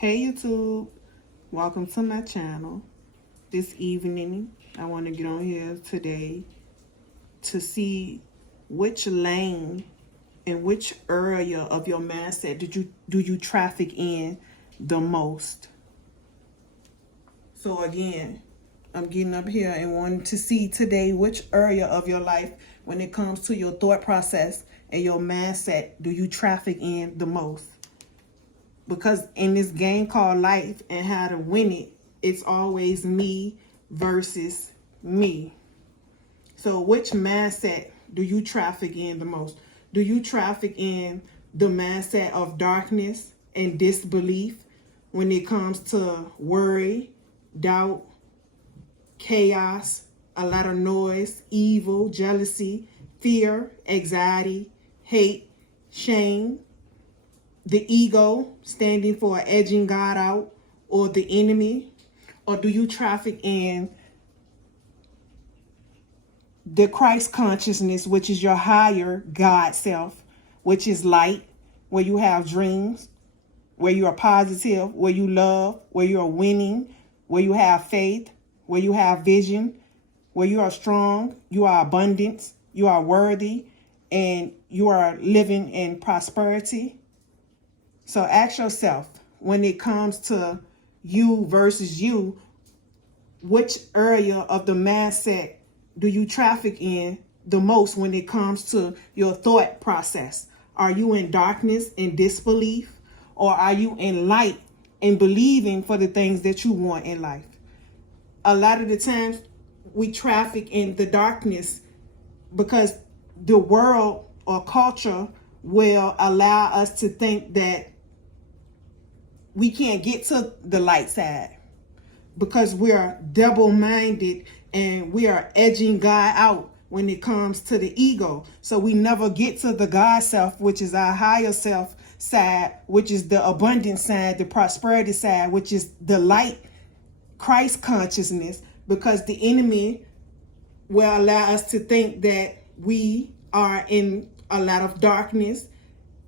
Hey YouTube, welcome to my channel. This evening, I want to get on here today to see which lane and which area of your mindset do you traffic in the most. So again, I'm getting up here and wanting to see today which area of your life, when it comes to your thought process and your mindset, do you traffic in the most. Because in this game called life and how to win it, it's always me versus me. So which mindset do you traffic in the most? Do you traffic in the mindset of darkness and disbelief when it comes to worry, doubt, chaos, a lot of noise, evil, jealousy, fear, anxiety, hate, shame, the ego standing for edging God out, or the enemy? Or do you traffic in the Christ consciousness, which is your higher God self, which is light, where you have dreams, where you are positive, where you love, where you are winning, where you have faith, where you have vision, where you are strong, you are abundance, you are worthy, and you are living in prosperity? So ask yourself, when it comes to you versus you, which area of the mindset do you traffic in the most when it comes to your thought process? Are you in darkness and disbelief, or are you in light and believing for the things that you want in life? A lot of the times we traffic in the darkness because the world or culture will allow us to think that we can't get to the light side because we are double-minded and we are edging God out when it comes to the ego. So we never get to the God self, which is our higher self side, which is the abundant side, the prosperity side, which is the light Christ consciousness, because the enemy will allow us to think that we are in a lot of darkness.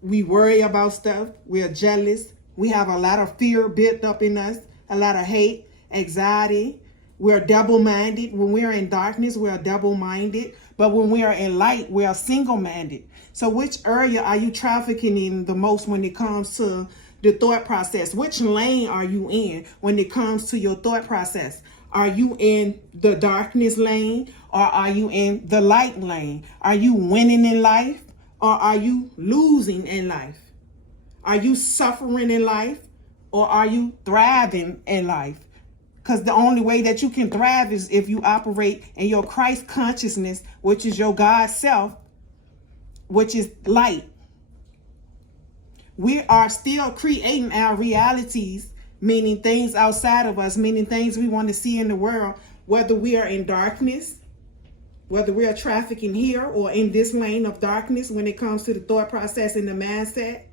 We worry about stuff. We are jealous. We have a lot of fear built up in us, a lot of hate, anxiety. We're double-minded. When we're in darkness, we're double-minded. But when we are in light, we are single-minded. So which area are you trafficking in the most when it comes to the thought process? Which lane are you in when it comes to your thought process? Are you in the darkness lane, or are you in the light lane? Are you winning in life, or are you losing in life? Are you suffering in life, or are you thriving in life? Because the only way that you can thrive is if you operate in your Christ consciousness, which is your God self, which is light. We are still creating our realities, meaning things outside of us, meaning things we want to see in the world, whether we are in darkness, whether we are trafficking here or in this lane of darkness when it comes to the thought process and the mindset,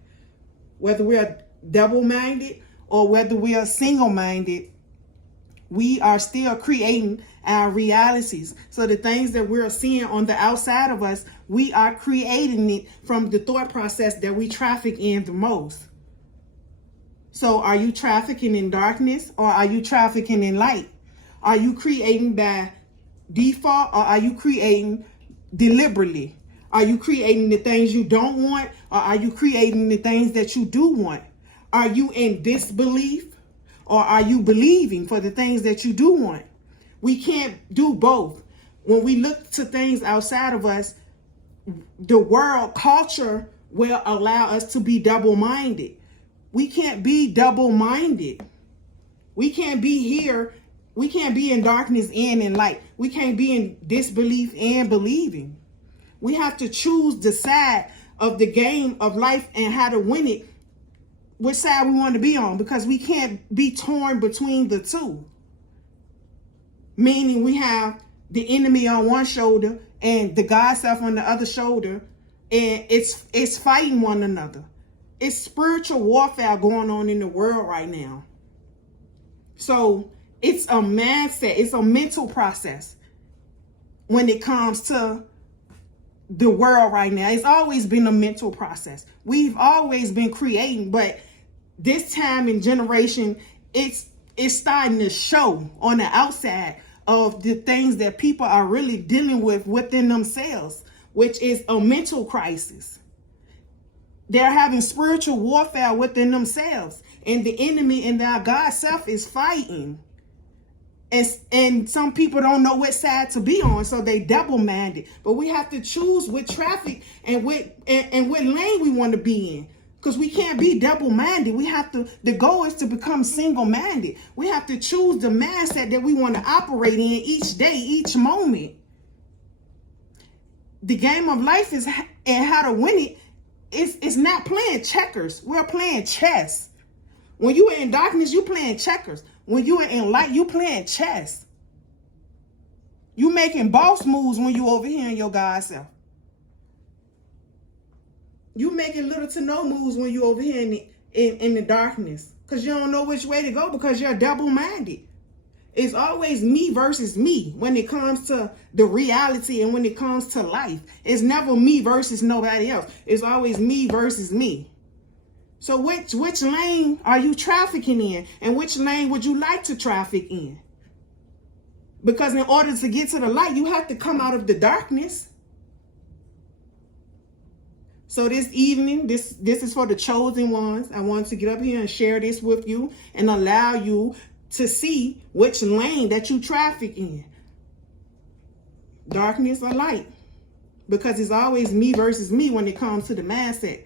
whether we are double-minded or whether we are single-minded, we are still creating our realities. So the things that we're seeing on the outside of us, we are creating it from the thought process that we traffic in the most. So are you trafficking in darkness, or are you trafficking in light? Are you creating by default, or are you creating deliberately? Are you creating the things you don't want, or are you creating the things that you do want? Are you in disbelief, or are you believing for the things that you do want? We can't do both. When we look to things outside of us, the world culture will allow us to be double-minded. We can't be double-minded. We can't be here. We can't be in darkness and in light. We can't be in disbelief and believing. We have to choose the side of the game of life and how to win it, which side we want to be on, because we can't be torn between the two. Meaning we have the enemy on one shoulder and the God self on the other shoulder, and it's fighting one another. It's spiritual warfare going on in the world right now. So it's a mindset, it's a mental process when it comes to the world right now. It's always been a mental process. We've always been creating, but this time in generation, it's starting to show on the outside of the things that people are really dealing with within themselves, which is a mental crisis. They're having spiritual warfare within themselves, and the enemy and their God self is fighting. And some people don't know what side to be on, so they double-minded. But we have to choose what traffic and what lane we want to be in. Because we can't be double-minded. The goal is to become single-minded. We have to choose the mindset that we want to operate in each day, each moment. The game of life is, and how to win it, it's not playing checkers. We're playing chess. When you are in darkness, you playing checkers. When you are in light, you playing chess. You making boss moves when you over here in your God self. You making little to no moves when you over here in the darkness, because you don't know which way to go, because you're double-minded. It's always me versus me when it comes to the reality and when it comes to life. It's never me versus nobody else. It's always me versus me. So which lane are you trafficking in, and which lane would you like to traffic in? Because in order to get to the light, you have to come out of the darkness. So this evening, this is for the chosen ones. I want to get up here and share this with you and allow you to see which lane that you traffic in. Darkness or light. Because it's always me versus me when it comes to the mindset.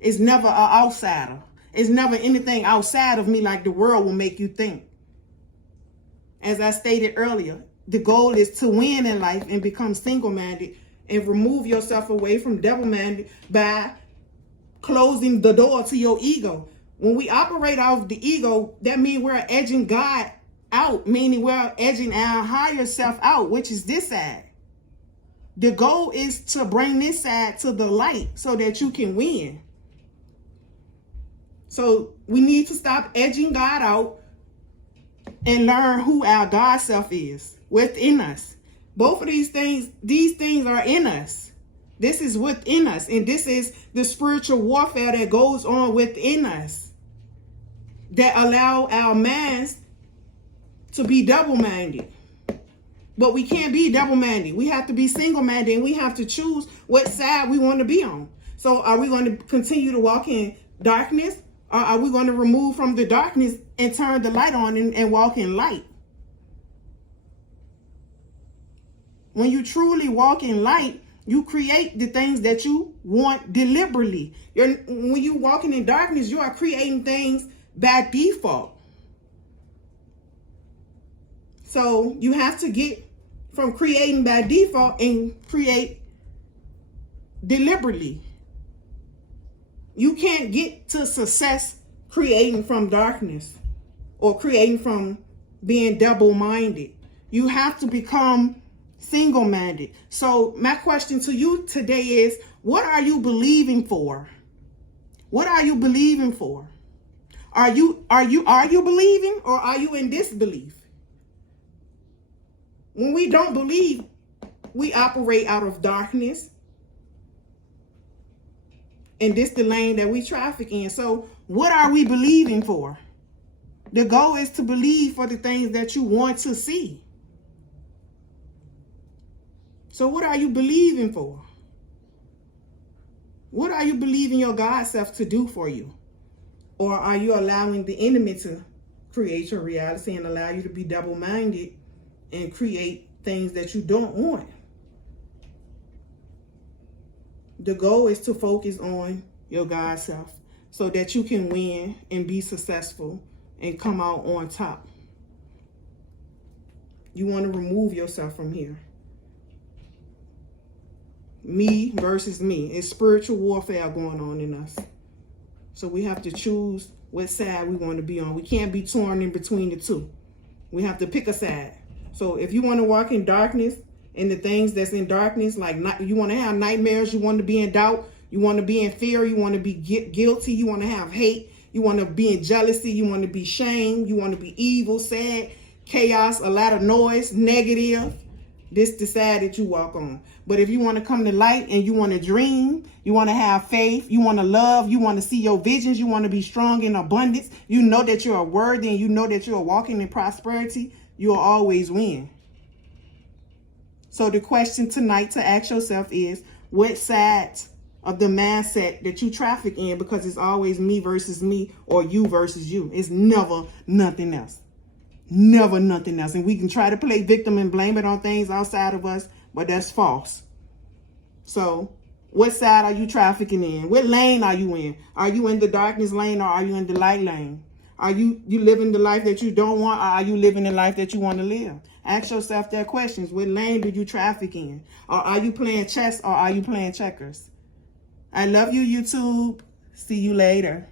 It's never an outsider. It's never anything outside of me like the world will make you think. As I stated earlier, the goal is to win in life and become single-minded and remove yourself away from double-minded by closing the door to your ego. When we operate off the ego, that means we're edging God out, meaning we're edging our higher self out, which is this side. The goal is to bring this side to the light so that you can win. So we need to stop edging God out and learn who our God self is within us. Both of these things are in us. This is within us. And this is the spiritual warfare that goes on within us, that allow our minds to be double-minded. But we can't be double-minded. We have to be single-minded, and we have to choose what side we want to be on. So are we going to continue to walk in darkness, or are we going to remove from the darkness and turn the light on and walk in light? When you truly walk in light, you create the things that you want deliberately. When you're walking in darkness, you are creating things by default. So you have to get from creating by default and create deliberately. You can't get to success creating from darkness or creating from being double-minded. You have to become single-minded. So my question to you today is, what are you believing for? What are you believing for? Are you believing, or are you in disbelief? When we don't believe, we operate out of darkness. And this the lane that we traffic in. So what are we believing for? The goal is to believe for the things that you want to see. So what are you believing for? What are you believing your God self to do for you? Or are you allowing the enemy to create your reality and allow you to be double-minded and create things that you don't want? The goal is to focus on your God self so that you can win and be successful and come out on top. You want to remove yourself from here. Me versus me. It's spiritual warfare going on in us. So we have to choose what side we want to be on. We can't be torn in between the two. We have to pick a side. So if you want to walk in darkness and the things that's in darkness, like you want to have nightmares, you want to be in doubt, you want to be in fear, you want to be guilty, you want to have hate, you want to be in jealousy, you want to be shame, you want to be evil, sad, chaos, a lot of noise, negative, This the side that you walk on. But if you want to come to light and you want to dream, you want to have faith, you want to love, you want to see your visions, you want to be strong in abundance, you know that you're worthy and you know that you're walking in prosperity, you'll always win. So the question tonight to ask yourself is, what side of the mindset that you traffic in? Because it's always me versus me or you versus you. It's never nothing else. Never nothing else. And we can try to play victim and blame it on things outside of us, but that's false. So what side are you trafficking in? What lane are you in? Are you in the darkness lane or are you in the light lane? Are you living the life that you don't want, or are you living the life that you want to live? Ask yourself that questions. What lane do you traffic in? Or are you playing chess or are you playing checkers? I love you, YouTube. See you later.